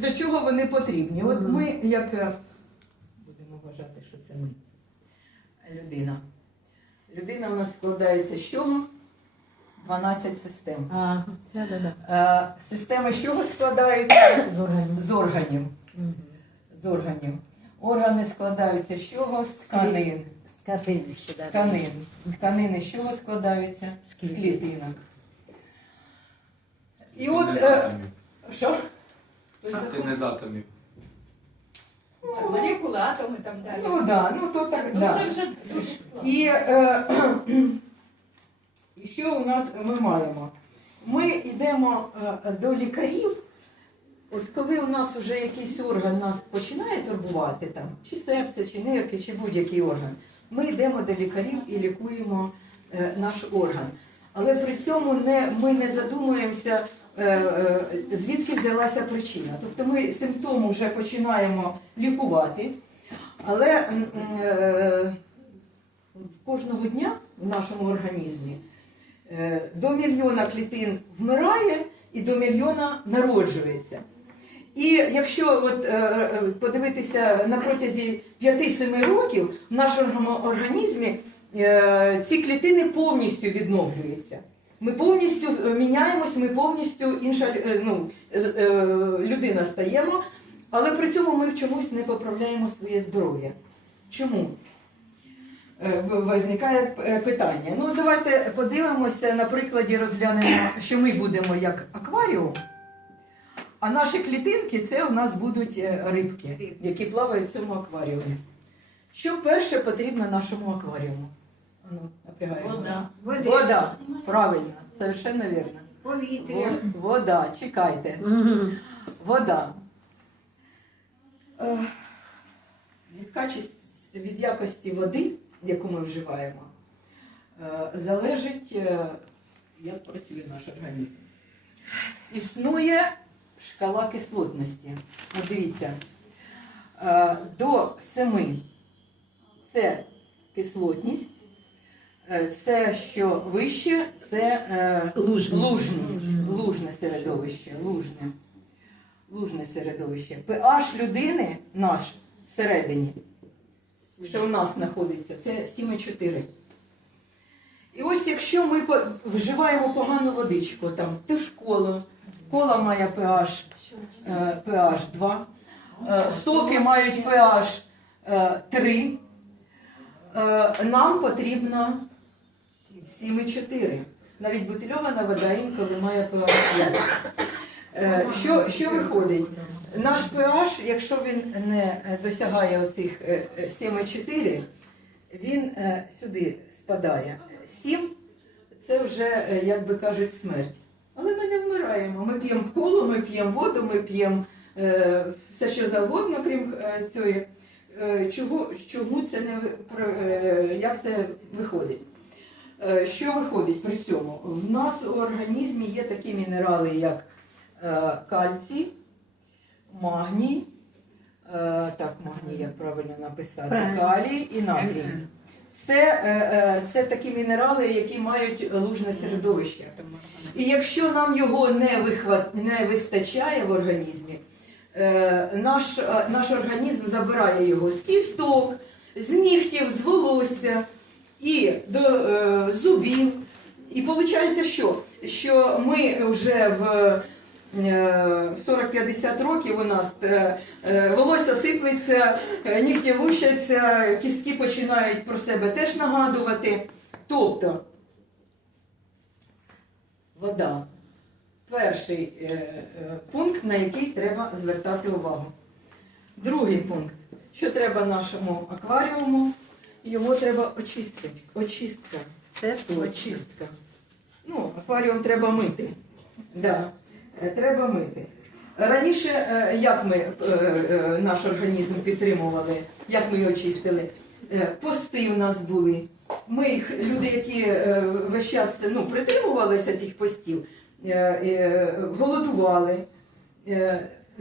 для чого вони потрібні? От ми, як е, будемо вважати, що це ми, людина. Людина у нас складається з чого? 12 систем. А, да, да, да. Системи з чого складаються? З органів. З органів. Мгм. З органів. Органи складаються з чого? З тканин. З. З тканин. Тканини з чого складаються? З клітинок. І от. е. Що? Ти не з атомів. Так, Молекули, атоми там далі. Ну да, ну то так, Ну, да. це вже дуже складно. І, е, що у нас ми маємо? Ми йдемо е, до лікарів. От коли у нас вже якийсь орган нас починає турбувати, там, чи серце, чи нирки, чи будь-який орган, ми йдемо до лікарів і лікуємо е, наш орган. Але при цьому не, ми не задумуємося, звідки взялася причина. Тобто ми симптом вже починаємо лікувати, але е, кожного дня в нашому організмі е, до мільйона клітин вмирає і до мільйона народжується. І якщо от, е, е, подивитися на протязі 5-7 років в нашому організмі е, ці клітини повністю відновлюються. Ми повністю е, міняємось, ми повністю інша е, ну, е, людина стаємо, але при цьому ми чомусь не поправляємо своє здоров'я. Чому? В- Визникає е, питання. Ну, давайте подивимося на прикладі, розглянемо, що ми будемо як акваріум, а наші клітинки це у нас будуть рибки, які плавають в цьому акваріумі. Що перше потрібно нашому акваріуму? Ну. Вода. Вода. Правильно, совершенно вірно. Повітря. Вода, чекайте. Вода. Е, Від, качесть, від якості води, яку ми вживаємо, е, залежить, е, як працює наш організм. Існує шкала кислотності. От дивіться, е, до 7 це кислотність, все, що вище, це е, Лужність. лужність, лужне середовище, лужне. Лужне середовище. pH людини наш всередині, що в нас знаходиться, це 7,4. І ось якщо ми вживаємо погану водичку, там, ту ж коло, кола має pH, е, pH 2, е, соки мають pH е, 3, е, нам потрібно 7,4. Навіть бутильована вода інколи має pH 5. Е, Що, що виходить? Наш pH, якщо він не досягає оцих е, е, 7,4, він е, сюди спадає. 7 це вже, е, як би кажуть, смерть. Але ми не вмираємо. Ми п'ємо коло, ми п'ємо воду, ми п'ємо е, все, що завгодно, крім е. Е, чого, чому це не е, як це виходить? Е, Що виходить при цьому? В нас у організмі є такі мінерали, як е, кальцій, магній, е, так, магній, як правильно написати, Правильно. калій і натрій. Це, це такі мінерали, які мають лужне середовище. І якщо нам його не, вихват, не вистачає в організмі, наш, наш організм забирає його з кісток, з нігтів, з волосся до е, зубів. І виходить, що? що ми вже в е, 40-50 років у нас е, е, волосся сиплеться, е, нігті лущаться, кістки починають про себе теж нагадувати. Тобто вода. Перший е, е, пункт, на який треба звертати увагу. Другий пункт. Що треба нашому акваріуму? Його треба очистити. Очистка. Це точно. Очистка. Ну, акваріум треба мити. Да. е, Треба мити. Раніше, е, як ми е, наш організм підтримували, як ми його чистили? Пости у нас були. Ми їх, люди, які весь час ну, притримувалися тих постів, голодували.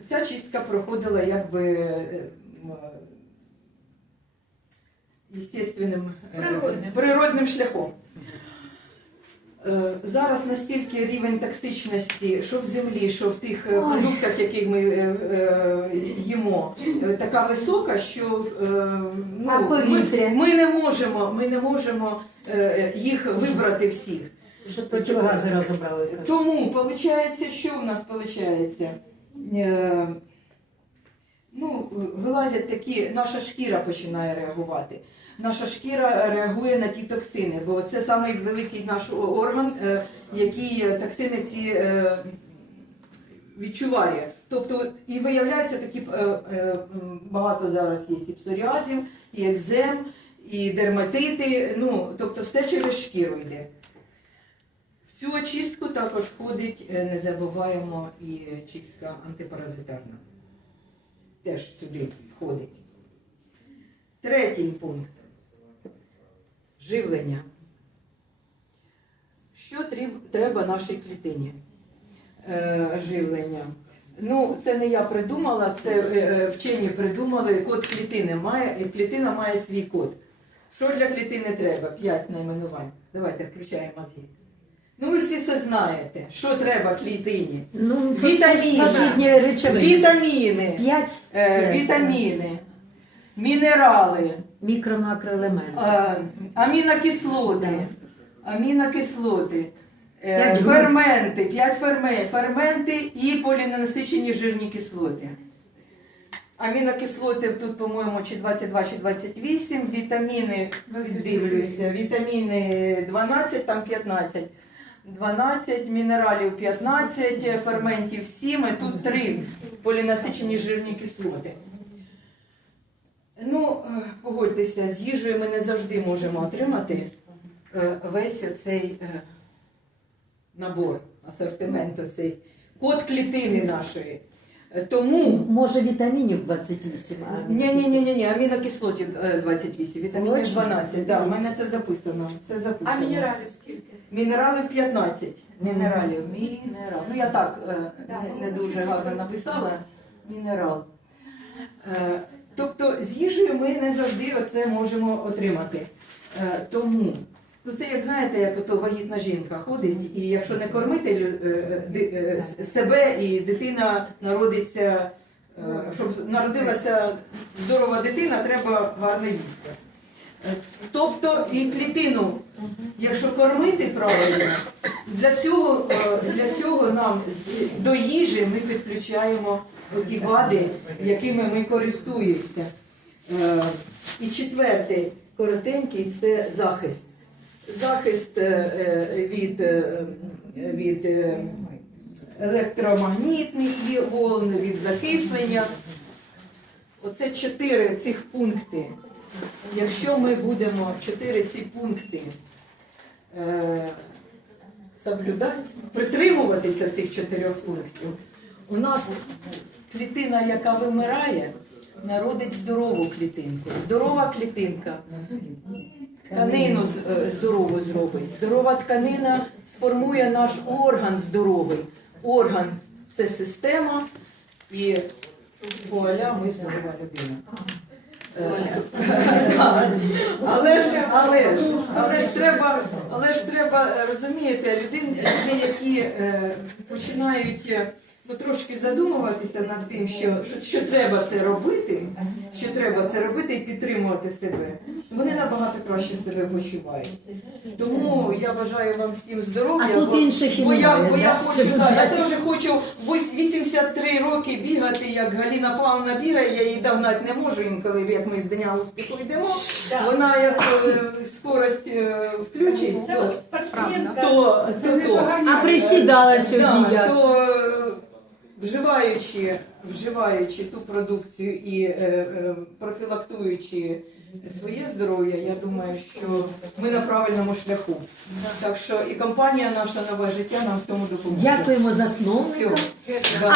Ця чистка проходила якби естественним, е, Природним. природним шляхом. Е, Зараз настільки рівень токсичності, що в землі, що в тих е, продуктах, які ми е, е, їмо, така висока, що ну, ми, ми не можемо, ми не можемо їх вибрати всіх. Щоб противогази розібрали. Тому виходить, що в нас виходить? Ну, вилазять такі, наша шкіра починає реагувати. Наша шкіра реагує на ті токсини, бо це самий великий наш орган, е, який е, токсини ці е, відчуває. Тобто і виявляються такі багато зараз є і псоріазів, і екзем, і дерматити. Ну, тобто все через шкіру йде. В цю очистку також входить, не забуваємо, і чистка антипаразитарна. Теж сюди входить. Третій пункт. Живлення. Що треба нашій клітині? Е, живлення. Ну, це не я придумала, це е, е, вчені придумали. Код клітини має, і клітина має свій код. Що для клітини треба? П'ять найменувань. Давайте включаємо мозги. Ну, ви всі це знаєте. Що треба клітині? Ну, Вітаміни. речовини. Вітаміни, П'ять е, вітаміни, мінерали, мікро-макроелементів. е, амінокислоти, амінокислоти, е, П'ять груп. ферменти, 5 ферме, ферменти і поліненасичені жирні кислоти. Амінокислоти тут, по-моєму, чи 22, чи 28, вітаміни, дивлюся, вітаміни 12, там 15. 12, мінералів 15, ферментів 7, і тут 3 полінасичені жирні кислоти. Ну, е, погодьтеся, з їжею ми не завжди можемо отримати е, весь оцей е, набор, асортимент, оцей код клітини нашої. Тому Може вітамінів 28, ні, ні, ні, ні, ні, амінокислотів е, 28, вітамінів 12. Да, в мене це записано. Це записано. А мінералів скільки? Мінералів 15. Мінералів. Мінерал. Ну я так не, не ну, дуже гарно написала. Мінерал. Тобто з їжею ми не завжди оце можемо отримати. Е, Тому, ну це як знаєте, як ото вагітна жінка ходить, і якщо не кормити е, е, себе і дитина народиться, щоб народилася здорова дитина, треба гарно їсти. Тобто і клітину, якщо кормити правильно, для цього, е, для цього нам до їжі ми підключаємо ті БАДи, якими ми користуємося. Е, І четвертий коротенький це захист. Захист е, від, від електромагнітних волн, від закислення. Оце чотири цих пункти. Якщо ми будемо чотири ці пункти е, соблюдати, притримуватися цих чотирьох пунктів, у нас клітина, яка вимирає, народить здорову клітинку. Здорова клітинка тканину е, здорову зробить. Здорова тканина сформує наш орган здоровий. Орган це система і вуаля, ми здорова людина. Але ж, але, але ж треба, але ж треба е, розумієте, люди, люди які е, починають е, ну, трошки задумуватися над тим, що, що, що треба це робити, що треба це робити і підтримувати себе. Вони набагато краще себе почувають. Тому я бажаю вам всім здоров'я. А тут бо- інших і бо я, бо я хочу, да, я теж хочу вось 83 роки бігати, як Галіна Павловна бігає, я її догнати не можу інколи, як ми з Дня успіху йдемо. Да. Вона як е, скорость е, включить, то, спортсменка. то, то, то. А присідала сьогодні Да, то е, вживаючи, вживаючи ту продукцію і е, е, профілактуючи своє здоров'я, я думаю, що ми на правильному шляху. Так що і компанія наша нове життя нам в цьому допоможе. Дякуємо засновникам. Всього.